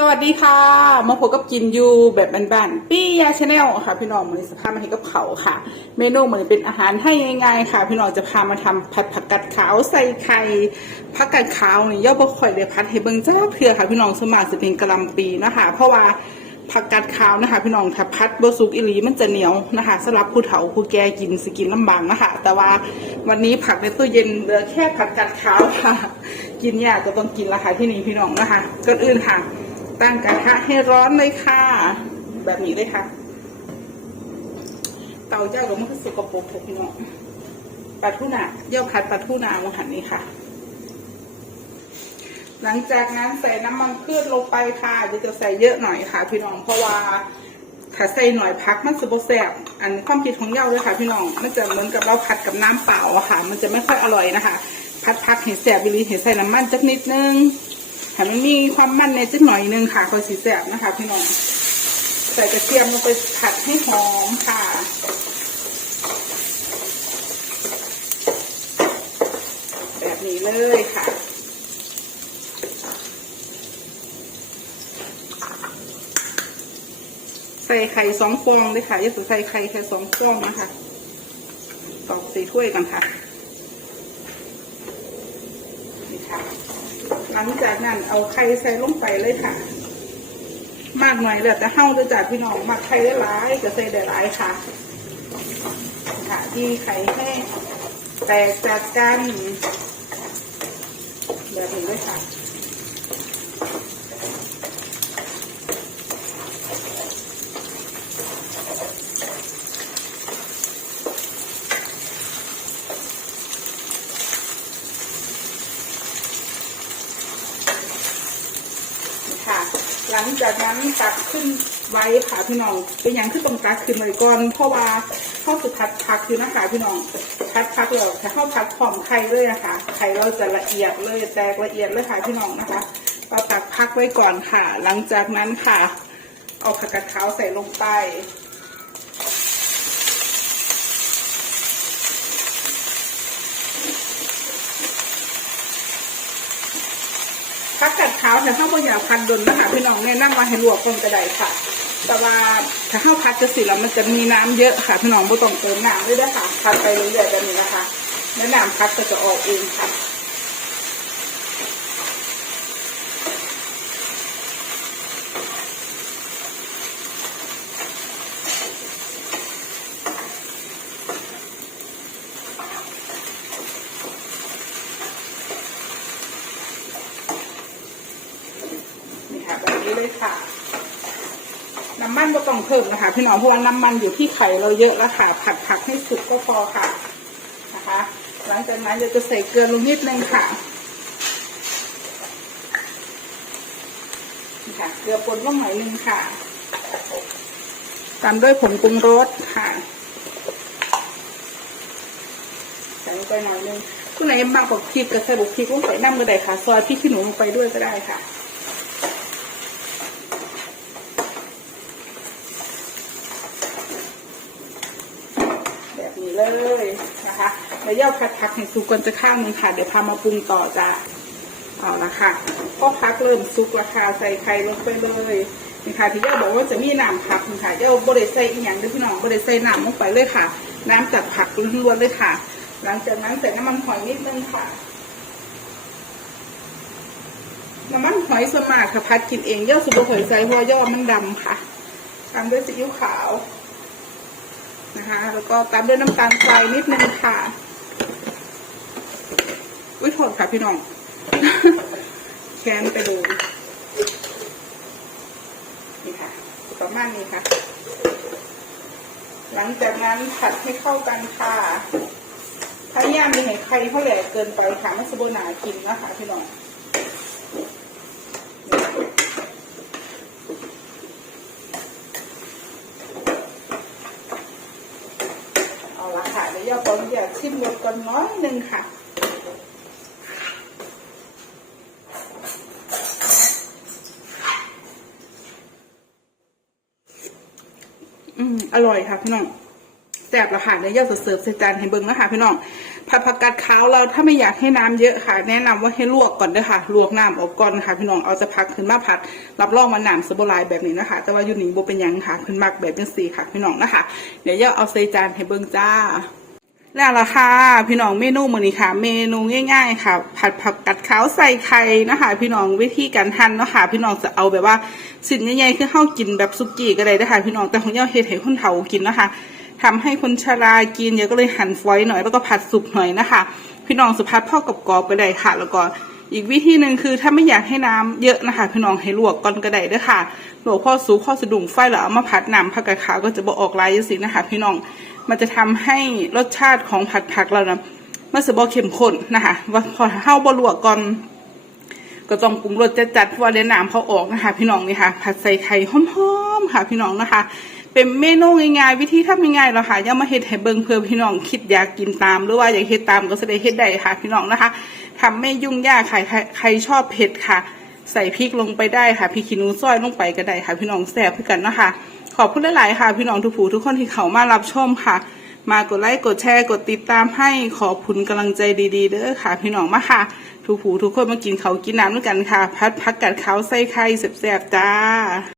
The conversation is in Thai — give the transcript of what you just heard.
สวัสดีค่ะ มาพบกับกินยูแบบบ้านๆปี้ยาชาแนลค่ะ พี่น้องมันสภาพมาให้กับเขาค่ะ เมนูเหมือนเป็นอาหารให้ง่ายๆค่ะ พี่น้องจะพามาทำผัดผักกัดขาวใส่ไข่ผักกัดขาวนี่ย่อบ่ค่อยได้พัดให้เบิ่งจ้าเพื่อค่ะ พี่น้องสมากจะเป็นกะลำปีนะคะเพราะว่าผักกัดขาวนะคะ พี่น้องถ้าพัดบสุกอีหลีมันจะเหนียวนะคะสำหรับผู้เฒ่าผู้แก่กินสกินลำบากนะคะ แต่ว่าวันนี้ผักในตู้เย็นเหลือแค่ผักกัดขาวค่ะ กินยากก็ต้องกินละค่ะที่นี่พี่น้องนะคะก่อนอื่นค่ะ ตั้งกระทะให้ร้อนเลยค่ะ แบบนี้เลยค่ะ เตาเจ้าก็มันก็สกปรกเถอะพี่น้องปลาทูนาเยี่ยวผัดปลาทูนาลงหันนี้ค่ะ หลังจากนั้นใส่น้ำมันพืชลงไปค่ะเดี๋ยวจะใส่เยอะหน่อยค่ะ พี่น้องเพราะว่าถ้าใส่หน่อยพักมันจะบแสบอันความคิดของเย้าเลยค่ะ พี่น้องมันจะเหมือนกับเราผัดกับน้ำเปล่าอะค่ะ มันจะไม่ค่อยอร่อยนะคะพัดพักเห็นแสบบิลีเห็นใส่น้ำมันจักนิดนึง ให้มันมีความมันในจักหน่อยนึงค่ะคอยสีแสบนะคะ พี่น้องใส่กระเทียมลงไปผัดให้หอมค่ะแบบนี้เลยค่ะใส่ไข่สองฟองเลยค่ะอย่าใส่ไข่แค่สองฟองนะคะตอกใส่ถ้วยกันค่ะ นี่ค่ะ หลังจากนั้นเอาไข่ใส่ลงไปเลยค่ะ มากหน่อยแล้วแต่เฮาจะจัดพี่น้องมักไข่ได้หลายก็ใส่ได้หลายค่ะ ค่ะที่ไข่แห้งแตกจากกันแบบนี้เลยค่ะ ค่ะ หลังจากนั้นตักขึ้นไว้ค่ะพี่น้อง เป็นอย่างที่ต้องตักขึ้นไว้ก่อนเพราะว่าข้าวสุดพัดพักอยู่นะคะพี่น้องพัดพักเลยถ้าข้าวพัดพร้อมไข่เลยนะคะไข่เราจะละเอียดเลยแตกละเอียดเลยค่ะพี่น้องนะคะเราตักพักไว้ก่อนค่ะ หลังจากนั้นค่ะ เอาผักกาดขาวใส่ลงไป พักกัดเท้าแต่ถ้าบ่อยากพันดนนะคะพี่น้องแนะนำมาให้ลวกก่อนก็ได้ค่ะ แต่ว่าถ้าข้าวพัดจะสิแล้วมันจะมีน้ำเยอะค่ะพี่น้องไม่ต้องเติมน้ำด้วยนะคะพัดไปเรื่อยๆแบบนี้นะคะแล้วน้ำพัดก็จะออกเองค่ะ นี้เลยค่ะ น้ำมันก็ต้องเพิ่มนะคะพี่น้องเพราะว่าน้ำมันอยู่ที่ไข่เราเยอะแล้วค่ะ ผัดผักให้สุกก็พอค่ะนะคะ หลังจากนั้นเราจะใส่เกลือลงนิดนึงค่ะค่ะเกลือป่นลงหน่อยนึงค่ะ ตามด้วยผงปรุงรสค่ะใส่ลงไปหน่อยนึงคุณไหนมากกว่าพริกก็ใส่บุกพริกลงไปน้ำก็ได้ค่ะ ซอยพริกขี้หนูลงไปด้วยก็ได้ค่ะ แบบนี้ เลยนะคะแล้วย่าผัดผักให้สุกก่อนจะข้างหนึงค่ะ เดี๋ยวพามาปรุงต่อจ้ะเอาละค่ะพอพักเริ่มสุกราคาใส่ไข่ลงไปเลยนี่ค่ะที่ย่าบอกว่าจะมีน้ำผักนี่ค่ะย่าบริใส่อีกอย่างด้วยพี่น้องบริใส่น้ำลงไปเลยค่ะ น้ำจากผักล้วนๆเลยค่ะ หลังจากนั้นใส่น้ำมันหอยนิดนึงค่ะน้ำมันหอยสมาค่ะพัดกินเองย่าสุบหอยใส่เพราะว่าย่อมันดำค่ะตามด้วยซีอิ๊วขาว นะคะ แล้วก็ตามด้วยน้ำตาลทรายนิดนึงค่ะอุ้ยโทษค่ะพี่น้องแค้นไปดูนี่ค่ะประมาณนี้ค่ะ หลังจากนั้นผัดให้เข้ากันค่ะพยายามมีเห็นใครเขาแหลกเกินไปค่ะไม่สมบูรณ์หนากินนะคะพี่น้อง เอาละค่ะ เดี๋ยวย่าขออนุญาตชิมรสก่อนน้อยหนึ่งค่ะอืมอร่อยค่ะพี่น้องแซ่บละค่ะเดี๋ยวย่าจะเสิร์ฟใส่จานให้เบิ้งนะคะพี่น้องผัดผักกาดขาวเราถ้าไม่อยากให้น้ำเยอะค่ะ แนะนำว่าให้ลวกก่อนเด้อค่ะ ลวกน้ำออกก่อนค่ะ พี่น้องเอาจะพักขึ้นมาผัด รับรองว่าน้ำสบหลายแบบนี้นะคะ แต่ว่าอยู่นี่บ่เป็นยังค่ะเพิ่นมักแบบจังซี่ค่ะ พี่น้องนะคะ เดี๋ยวย่าเอาใส่จานให้เบิ่งจ้า แล้วล่ะค่ะพี่น้องเมนูมื้อนี้ค่ะ เมนูง่าย ๆ ค่ะ ผัดผักกัดขาวใส่ไข่นะคะ พี่น้องวิธีการหั่นเนาะค่ะ พี่น้องจะเอาแบบว่าสิ่นใหญ่ๆคือเฮากินแบบสุกี้ก็ได้นะคะพี่น้องแต่ของเจ้าเฮ็ดให้คนเฒ่ากินนะคะทำให้คนชรากินเยอะก็เลยหั่นฝอยหน่อยแล้วก็ผัดสุกหน่อยนะคะ พี่น้องสุพัดพ่อกรอบๆก็ได้ค่ะ แล้วก็อีกวิธีหนึ่งคือถ้าไม่อยากให้น้ำเยอะนะคะ พี่น้องให้ลวกก่อนก็ได้ด้อค่ะลวกพอสุกพอสะดุ้งไฟแล้วเอามาผัดน้ำผักกาดขาวก็จะบ่ออกลายจังซี่นะคะ พี่น้อง มันจะทำให้รสชาติของผัดผักเรานะมันจะบ่เข้มข้นนะคะว่าพอเฮาบ่ลวกก่อนก็ต้องปรุงรสจะจัดเพราะว่าเดี๋ยวน้ำเขาออกนะคะ พี่น้องนี่ค่ะ ผัดใส่ไข่หอมๆค่ะ พี่น้องนะคะ เป็นเมนูง่ายๆวิธีทำง่ายๆเราค่ะย่ามาเฮ็ดให้เบิ่งเพื่อพี่น้องคิดอยากกินตาม หรือว่าอยากเฮ็ดตามก็จะได้เฮ็ดได้ค่ะ พี่น้องนะคะทำไม่ยุ่งยากใครใครชอบเผ็ดค่ะ ใส่พริกลงไปได้ค่ะพริกขี้หนูซอยลงไปก็ได้ค่ะ พี่น้องแซ่บเพื่อกันนะคะ ขอบคุณหลาย ๆ ค่ะ พี่น้องทุกผู้ทุกคนที่เข้ามารับชมค่ะ มากดไลค์กดแชร์กดติดตามให้ขอบคุณกำลังใจดี ๆ เด้อค่ะ พี่น้องมาค่ะ ทุกผู้ทุกคนมากินเขาวกินน้ำด้วยกันค่ะ พัดพักกัดเขาวใส่ไข่แสบๆจ้า